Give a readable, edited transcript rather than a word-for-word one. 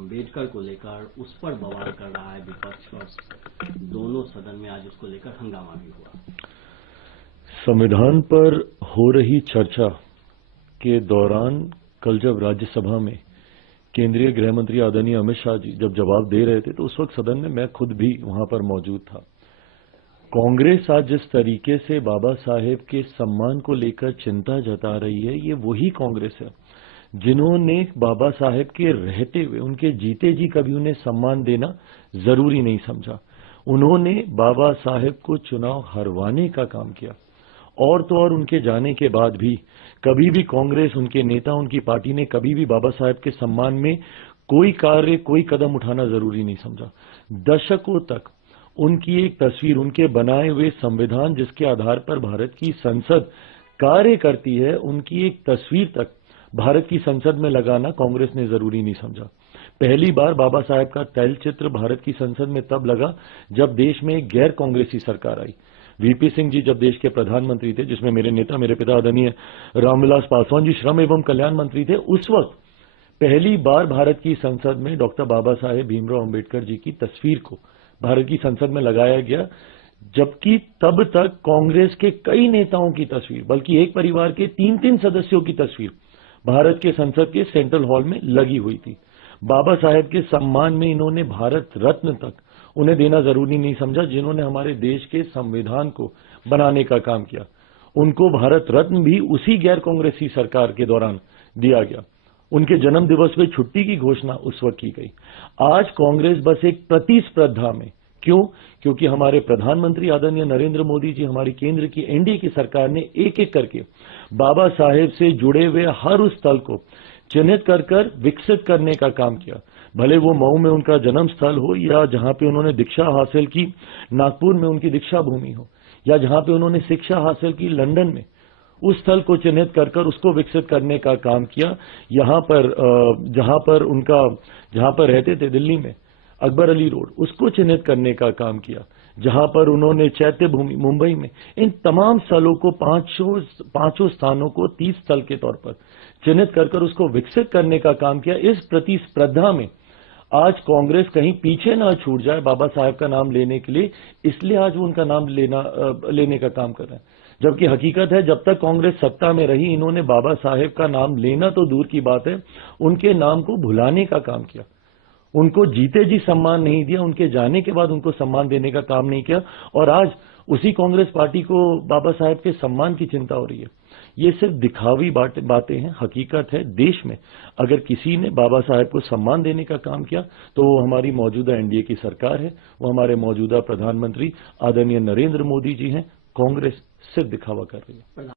अंबेडकर को लेकर उस पर बवाल कर रहा है विपक्ष और दोनों सदन में आज उसको लेकर हंगामा भी हुआ। संविधान पर हो रही चर्चा के दौरान कल जब राज्यसभा में केंद्रीय गृह मंत्री आदरणीय अमित शाह जी जब जवाब दे रहे थे तो उस वक्त सदन में मैं खुद भी वहां पर मौजूद था। कांग्रेस आज जिस तरीके से बाबा साहेब के सम्मान को लेकर चिंता जता रही है, ये वही कांग्रेस है जिन्होंने बाबा साहेब के रहते हुए उनके जीते जी कभी उन्हें सम्मान देना जरूरी नहीं समझा। उन्होंने बाबा साहेब को चुनाव हरवाने का काम किया और तो और उनके जाने के बाद भी कभी भी कांग्रेस, उनके नेता, उनकी पार्टी ने कभी भी बाबा साहेब के सम्मान में कोई कार्य, कोई कदम उठाना जरूरी नहीं समझा। दशकों तक उनकी एक तस्वीर, उनके बनाए हुए संविधान जिसके आधार पर भारत की संसद कार्य करती है, उनकी एक तस्वीर तक भारत की संसद में लगाना कांग्रेस ने जरूरी नहीं समझा। पहली बार बाबा साहेब का तैलचित्र भारत की संसद में तब लगा जब देश में एक गैर कांग्रेसी सरकार आई। वीपी सिंह जी जब देश के प्रधानमंत्री थे, जिसमें मेरे नेता, मेरे पिता आदरणीय रामविलास पासवान जी श्रम एवं कल्याण मंत्री थे, उस वक्त पहली बार भारत की संसद में डॉक्टर बाबा साहेब भीमराव अंबेडकर जी की तस्वीर को भारत की संसद में लगाया गया, जबकि तब तक कांग्रेस के कई नेताओं की तस्वीर, बल्कि एक परिवार के 3-3 सदस्यों की तस्वीर भारत के संसद के सेंट्रल हॉल में लगी हुई थी। बाबा साहेब के सम्मान में इन्होंने भारत रत्न तक उन्हें देना जरूरी नहीं समझा, जिन्होंने हमारे देश के संविधान को बनाने का काम किया। उनको भारत रत्न भी उसी गैर कांग्रेसी सरकार के दौरान दिया गया। उनके जन्म दिवस पे छुट्टी की घोषणा उस वक्त की गई। आज कांग्रेस बस एक प्रतिस्पर्धा में, क्यों? क्योंकि हमारे प्रधानमंत्री आदरणीय नरेंद्र मोदी जी, हमारी केंद्र की एनडीए की सरकार ने एक एक करके बाबा साहेब से जुड़े हुए हर उस स्थल को चिन्हित कर विकसित करने का काम किया। भले वो मऊ में उनका जन्म स्थल हो, या जहां पे उन्होंने दीक्षा हासिल की नागपुर में उनकी दीक्षा भूमि हो, या जहां पे उन्होंने शिक्षा हासिल की लंदन में, उस स्थल को चिन्हित कर उसको विकसित करने का काम किया। यहां पर जहां पर रहते थे दिल्ली में अकबर अली रोड, उसको चिन्हित करने का काम किया। जहां पर उन्होंने चैत्य भूमि मुंबई में, इन तमाम स्थलों को, पांचों स्थानों को 30 स्थल के तौर पर चिन्हित कर उसको विकसित करने का काम किया। इस प्रतिस्पर्धा में आज कांग्रेस कहीं पीछे ना छूट जाए बाबा साहेब का नाम लेने के लिए, इसलिए आज वो उनका नाम लेने का काम कर रहे हैं। जबकि हकीकत है, जब तक कांग्रेस सत्ता में रही, इन्होंने बाबा साहेब का नाम लेना तो दूर की बात है, उनके नाम को भुलाने का काम किया। उनको जीते जी सम्मान नहीं दिया, उनके जाने के बाद उनको सम्मान देने का काम नहीं किया। और आज उसी कांग्रेस पार्टी को बाबा साहेब के सम्मान की चिंता हो रही है। ये सिर्फ दिखावी बातें हैं। हकीकत है, देश में अगर किसी ने बाबा साहेब को सम्मान देने का काम किया तो वो हमारी मौजूदा एनडीए की सरकार है, वो हमारे मौजूदा प्रधानमंत्री आदरणीय नरेंद्र मोदी जी हैं। कांग्रेस सिर्फ दिखावा कर रही है।